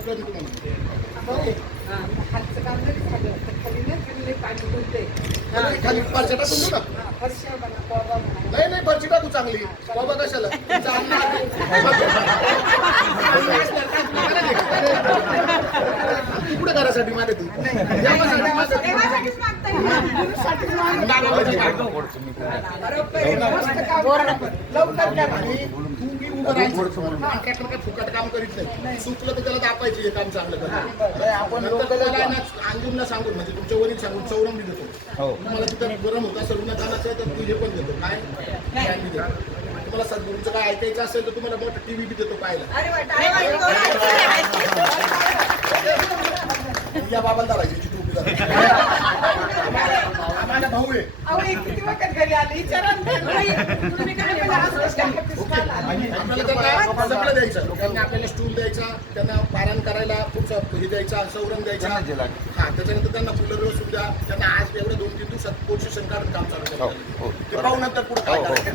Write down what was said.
सगळं मी तुम्हाला हातचं काम जरी झालं तर खाली ना खाली पाणी तुटते. खाली फरशा टाकून देऊ ना. फरशा म्हणा, कोबा म्हणा. नाही फरशी टाकू चांगली बाबा कशाला तू कुठे घरासाठी मागे तू फुकट काम करीत नाही. चुकलं तर त्याला दापायची हे काम चांगलं करत आपण अंजूनला सांगून म्हणजे तुमच्या वरील सांगून चौरंग मी देतो. तुम्हाला तिथं गरम होत असेल उन्हात आणायचं तर तू हे पण देतो. काय मी देतो. तुम्हाला सद्गुरूंचं काय ऐकायचं असेल तर तुम्हाला मोठं टीव्ही बी देतो पाहायला. या बाबाला धरायची टोपी माझा भाऊ आहे. किती वखत घरी आले विचारा आपल्याला त्यांना सगळं द्यायचं. लोकांना आपल्याला स्टूल द्यायचा, त्यांना पारायण करायला खूप हे द्यायचा, सौरंग द्यायचा. हा त्याच्यानंतर त्यांना फुलं व्यवस्थित द्या. त्यांना आज एवढ्या 2-3 दिवसात पोषण कार्ड काम चालू करतात. ते पाहू नंतर पुढे काय करायचं.